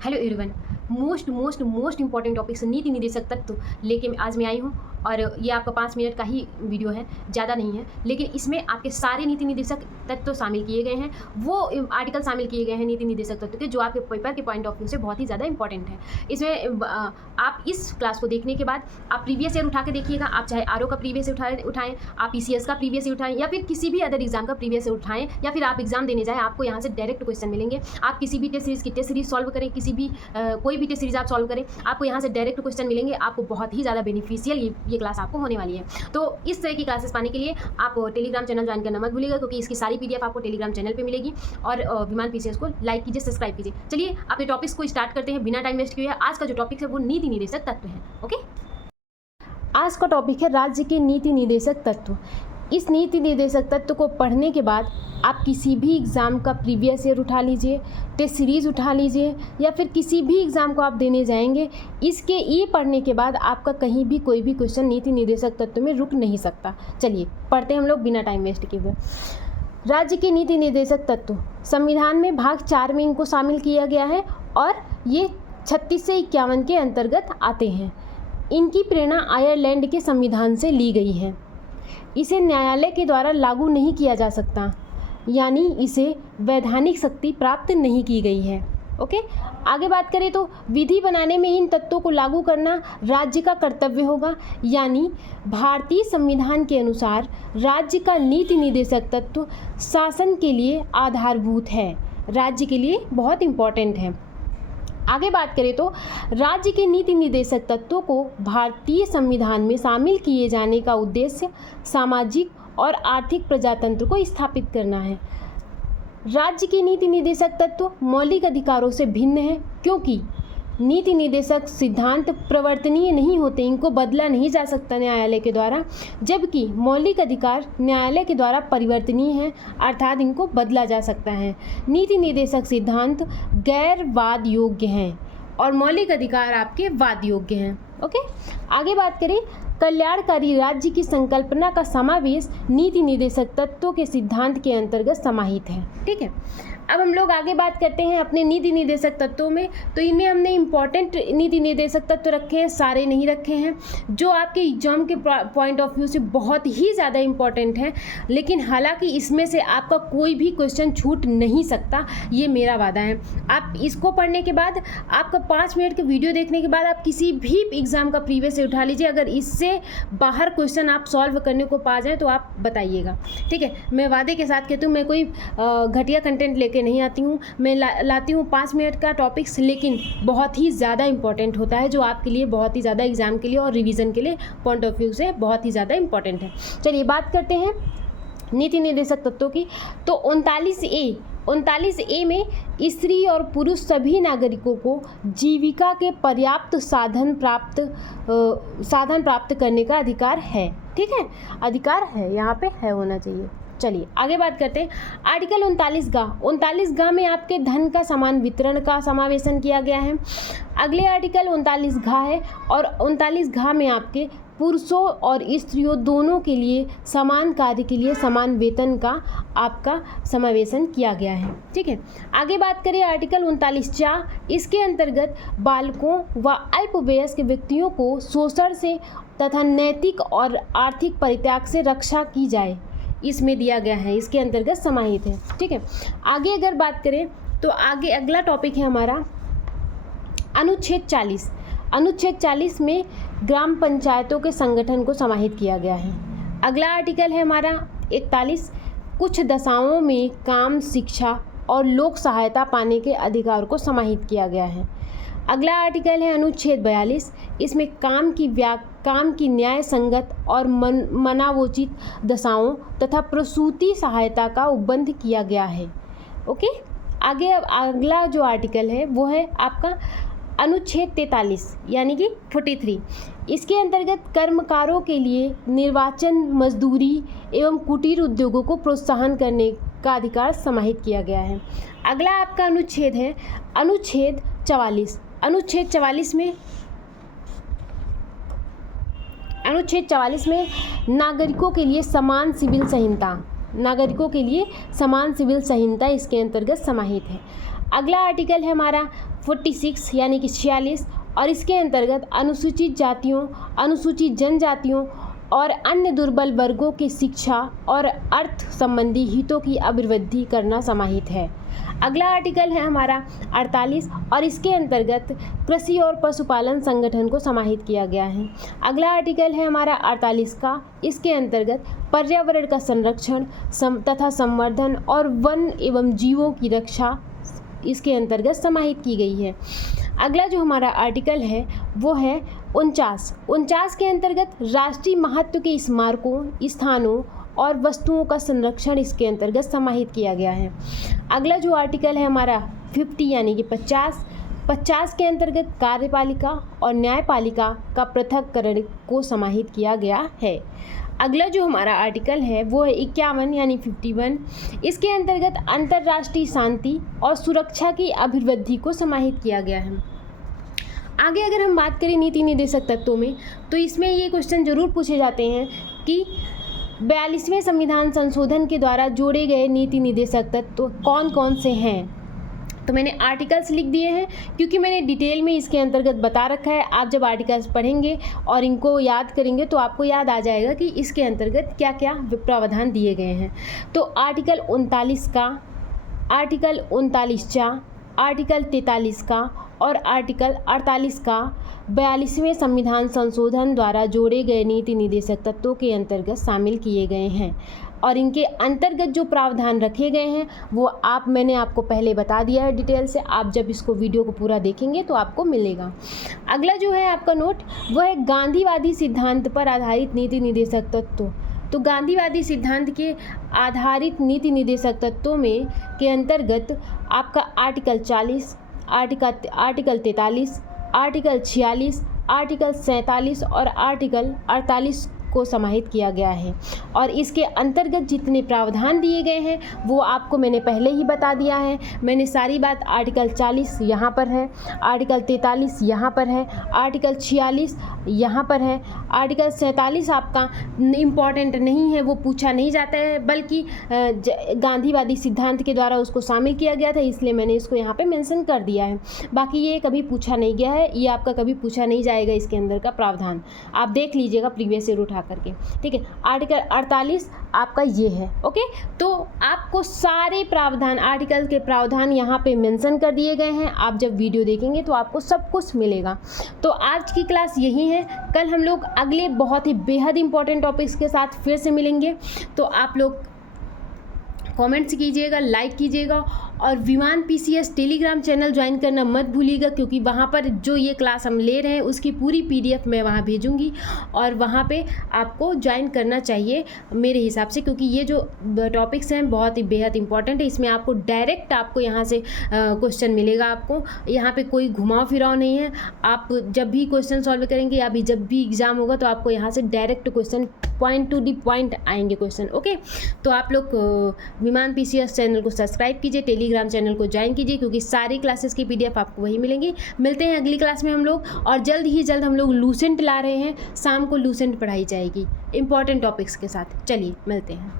Hello everyone. Most important topic नीति निर्देशक तत्व लेके आज मैं आई हूँ और ये आपका 5 मिनट का ही वीडियो है, ज़्यादा नहीं है, लेकिन इसमें आपके सारे नीति निर्देशक तत्व शामिल किए गए हैं। वो आर्टिकल शामिल किए गए हैं नीति निर्देशक तत्व के, जो आपके पेपर के पॉइंट ऑफ व्यू से बहुत ही ज़्यादा इंपॉर्टेंट है। इसमें आप इस क्लास को देखने के बाद आप प्रीवियस ईयर उठा के देखिएगा। आप चाहे आरओ का प्रीवियस उठाएँ, आप ईसीएस का प्रीवियस उठाएँ, या फिर किसी भी अदर एग्जाम का प्रीवियस उठाएँ, या फिर आप एग्जाम देने जाएँ, आपको यहाँ से डायरेक्ट क्वेश्चन मिलेंगे। आप किसी भी टेस्ट सीरीज़ की टेस्ट सीरीज सॉल्व करें, किसी भी कोई भी टेस्ट सीरीज आप सॉल्व करें, आपको यहाँ से डायरेक्ट क्वेश्चन मिलेंगे। आपको बहुत ही ज़्यादा बेनिफिशियल ये क्लास आपको होने वाली है। तो इस तरह की क्लासेस पाने के लिए आप टेलीग्राम चैनल ज्वाइन करना मत भूलिएगा, क्योंकि इसकी सारी पीडीएफ आपको टेलीग्राम चैनल पे मिलेगी। और विमान पीसीएस को लाइक कीजिए, सब्सक्राइब कीजिए। चलिए अपने टॉपिक्स को स्टार्ट करते हैं बिना टाइम वेस्ट किए। आज का जो टॉपिक है वो नीति निर्देशक तत्व है। ओके, आज का टॉपिक है राज्य के नीति निर्देशक तत्व। इस नीति निर्देशक तत्व को पढ़ने के बाद आप किसी भी एग्ज़ाम का प्रीवियस ईयर उठा लीजिए, टेस्ट सीरीज़ उठा लीजिए, या फिर किसी भी एग्ज़ाम को आप देने जाएंगे, इसके ये पढ़ने के बाद आपका कहीं भी कोई भी क्वेश्चन नीति निर्देशक तत्व में रुक नहीं सकता। चलिए पढ़ते हैं हम लोग बिना टाइम वेस्ट किए हुए। राज्य के नीति निर्देशक तत्व संविधान में भाग 4 में इनको शामिल किया गया है और ये 36 से 51 के अंतर्गत आते हैं। इनकी प्रेरणा आयरलैंड के संविधान से ली गई है। इसे न्यायालय के द्वारा लागू नहीं किया जा सकता, यानी इसे वैधानिक शक्ति प्राप्त नहीं की गई है। ओके, आगे बात करें तो विधि बनाने में इन तत्वों को लागू करना राज्य का कर्तव्य होगा, यानी भारतीय संविधान के अनुसार राज्य का नीति निर्देशक तत्व शासन के लिए आधारभूत है, राज्य के लिए बहुत इम्पोर्टेंट है। आगे बात करें तो राज्य के नीति निर्देशक तत्वों को भारतीय संविधान में शामिल किए जाने का उद्देश्य सामाजिक और आर्थिक प्रजातंत्र को स्थापित करना है। राज्य के नीति निर्देशक तत्व मौलिक अधिकारों से भिन्न है, क्योंकि नीति निर्देशक सिद्धांत प्रवर्तनीय नहीं होते, इनको बदला नहीं जा सकता न्यायालय के द्वारा, जबकि मौलिक अधिकार न्यायालय के द्वारा परिवर्तनीय है, अर्थात इनको बदला जा सकता है। नीति निर्देशक सिद्धांत गैर वाद योग्य हैं और मौलिक अधिकार आपके वाद योग्य हैं। ओके, आगे बात करें, कल्याणकारी राज्य की संकल्पना का समावेश नीति निर्देशक तत्वों के सिद्धांत के अंतर्गत समाहित है। ठीक है, अब हम लोग आगे बात करते हैं अपने नीति निर्देशक तत्वों में। तो इनमें हमने इम्पॉर्टेंट नीति निर्देशक तत्व रखे हैं, सारे नहीं रखे हैं, जो आपके एग्जाम के पॉइंट ऑफ व्यू से बहुत ही ज़्यादा इम्पॉर्टेंट हैं। लेकिन हालांकि इसमें से आपका कोई भी क्वेश्चन छूट नहीं सकता, ये मेरा वादा है। आप इसको पढ़ने के बाद, आपका 5 मिनट के वीडियो देखने के बाद आप किसी भी एग्ज़ाम का प्रीवियस से उठा लीजिए। अगर इससे बाहर क्वेश्चन आप सॉल्व करने को पा जाए तो आप बताइएगा। ठीक है, मैं वादे के साथ कहती हूँ, मैं कोई घटिया कंटेंट लेके नहीं आती हूँ। मैं लाती हूँ 5 मिनट का टॉपिक्स, लेकिन बहुत ही ज़्यादा इंपॉर्टेंट होता है, जो आपके लिए बहुत ही ज़्यादा एग्जाम के लिए और रिवीजन के लिए पॉइंट ऑफ व्यू से बहुत ही ज़्यादा इंपॉर्टेंट है। चलिए बात करते हैं नीति निर्देशक तत्वों की। तो 39A में स्त्री और पुरुष सभी नागरिकों को जीविका के पर्याप्त साधन प्राप्त करने का अधिकार है। ठीक है, अधिकार है, यहाँ पे है होना चाहिए। चलिए आगे बात करते हैं। आर्टिकल 39 में आपके धन का समान वितरण का समावेशन किया गया है। अगले आर्टिकल 39 है, और 39 में आपके पुरुषों और स्त्रियों दोनों के लिए समान कार्य के लिए समान वेतन का आपका समावेशन किया गया है। ठीक है, आगे बात करें आर्टिकल 39 इसके अंतर्गत बालकों व अल्पवयस्क व्यक्तियों को शोषण से तथा नैतिक और आर्थिक परित्याग से रक्षा की जाए, इसमें दिया गया है, इसके अंतर्गत समाहित है। ठीक है, आगे अगर बात करें तो आगे अगला टॉपिक है हमारा अनुच्छेद 40। अनुच्छेद 40 में ग्राम पंचायतों के संगठन को समाहित किया गया है। अगला आर्टिकल है हमारा 41, कुछ दशाओं में काम, शिक्षा और लोक सहायता पाने के अधिकार को समाहित किया गया है। अगला आर्टिकल है अनुच्छेद 42, इसमें काम की न्याय संगत और मनावोचित दशाओं तथा प्रसूति सहायता का उपबंध किया गया है। ओके, आगे अब अगला जो आर्टिकल है वो है आपका अनुच्छेद 43 यानी कि 43। इसके अंतर्गत कर्मकारों के लिए निर्वाचन, मजदूरी एवं कुटीर उद्योगों को प्रोत्साहन करने का अधिकार समाहित किया गया है। अगला आपका अनुच्छेद है अनुच्छेद 44। अनुच्छेद 44 में नागरिकों के लिए समान सिविल संहिता इसके अंतर्गत समाहित है। अगला आर्टिकल है हमारा 46 यानी कि 46, और इसके अंतर्गत अनुसूचित जातियों, अनुसूचित जनजातियों और अन्य दुर्बल वर्गों की शिक्षा और अर्थ संबंधी हितों की अभिवृद्धि करना समाहित है। अगला आर्टिकल है हमारा 48, और इसके अंतर्गत कृषि और पशुपालन संगठन को समाहित किया गया है। अगला आर्टिकल है हमारा 48 का, इसके अंतर्गत पर्यावरण का संरक्षण तथा संवर्धन और वन एवं जीवों की रक्षा इसके अंतर्गत समाहित की गई है। अगला जो हमारा आर्टिकल है वो है 49 के अंतर्गत राष्ट्रीय महत्व के स्मारकों, स्थानों और वस्तुओं का संरक्षण इसके अंतर्गत समाहित किया गया है। अगला जो आर्टिकल है हमारा 50 यानी कि 50 के अंतर्गत कार्यपालिका और न्यायपालिका का पृथक्करण को समाहित किया गया है। अगला जो हमारा आर्टिकल है वो है 51 यानी 51, इसके अंतर्गत अंतर्राष्ट्रीय शांति और सुरक्षा की अभिवृद्धि को समाहित किया गया है। आगे अगर हम बात करें नीति निर्देशक तत्वों में, तो इसमें ये क्वेश्चन जरूर पूछे जाते हैं कि 42वें संविधान संशोधन के द्वारा जोड़े गए नीति निर्देशक तत्व कौन कौन से हैं। तो मैंने आर्टिकल्स लिख दिए हैं क्योंकि मैंने डिटेल में इसके अंतर्गत बता रखा है। आप जब आर्टिकल्स पढ़ेंगे और इनको याद करेंगे तो आपको याद आ जाएगा कि इसके अंतर्गत क्या क्या प्रावधान दिए गए हैं। तो आर्टिकल 39 का, आर्टिकल 39 आर्टिकल 43 का और आर्टिकल 48 का 42वें संविधान संशोधन द्वारा जोड़े गए नीति निर्देशक तत्वों के अंतर्गत शामिल किए गए हैं, और इनके अंतर्गत जो प्रावधान रखे गए हैं वो मैंने आपको पहले बता दिया है डिटेल से। आप जब इसको वीडियो को पूरा देखेंगे तो आपको मिलेगा। अगला जो है आपका नोट वो है गांधीवादी सिद्धांत पर आधारित नीति निर्देशक तत्व। तो गांधीवादी सिद्धांत के आधारित नीति निर्देशक तत्वों में के अंतर्गत आपका आर्टिकल 40, आर्टिकल 43, आर्टिकल 46, आर्टिकल 47 और आर्टिकल 48 को समाहित किया गया है, और इसके अंतर्गत जितने प्रावधान दिए गए हैं वो आपको मैंने पहले ही बता दिया है। मैंने सारी बात आर्टिकल 40 यहाँ पर है, आर्टिकल 43 यहाँ पर है, आर्टिकल 46 यहाँ पर है, आर्टिकल 47 आपका इम्पॉर्टेंट नहीं है, वो पूछा नहीं जाता है, बल्कि गांधीवादी सिद्धांत के द्वारा उसको शामिल किया गया था, इसलिए मैंने इसको यहाँ पे मेंशन कर दिया है। बाकी ये कभी पूछा नहीं गया है, ये आपका कभी पूछा नहीं जाएगा। इसके अंदर का प्रावधान आप देख लीजिएगा प्रीवियस ईयर उठा करके, ठीक है। आर्टिकल 48 आपका ये है, ओके। तो आपको सारे प्रावधान, आर्टिकल के प्रावधान यहाँ पे मेंशन कर दिए गए हैं। आप जब वीडियो देखेंगे तो आपको सब कुछ मिलेगा। तो आज की क्लास यही है। कल हम लोग अगले बहुत ही बेहद इंपॉर्टेंट टॉपिक्स के साथ फिर से मिलेंगे। तो आप लोग कमेंट्स कीजिएगा, लाइक कीजिएगा, और विमान पीसीएस टेलीग्राम चैनल ज्वाइन करना मत भूलिएगा, क्योंकि वहाँ पर जो ये क्लास हम ले रहे हैं उसकी पूरी पीडीएफ मैं वहाँ भेजूँगी, और वहाँ पे आपको ज्वाइन करना चाहिए मेरे हिसाब से, क्योंकि ये जो टॉपिक्स हैं बहुत ही बेहद इंपॉर्टेंट है। इसमें आपको डायरेक्ट आपको यहाँ से क्वेश्चन मिलेगा। आपको यहाँ पे कोई घुमाव फिराव नहीं है। आप जब भी क्वेश्चन सॉल्व करेंगे या भी जब भी एग्ज़ाम होगा तो आपको यहाँ से direct question, point to the point आएंगे क्वेश्चन, ओके। तो आप लोग विमान पीसीएस चैनल को सब्सक्राइब कीजिए, टेलीग्राम चैनल को ज्वाइन कीजिए, क्योंकि सारी क्लासेस की पीडीएफ आपको वही मिलेंगी। मिलते हैं अगली क्लास में हम लोग, और जल्द ही जल्द हम लोग लूसेंट ला रहे हैं। शाम को लूसेंट पढ़ाई जाएगी इंपॉर्टेंट टॉपिक्स के साथ। चलिए मिलते हैं।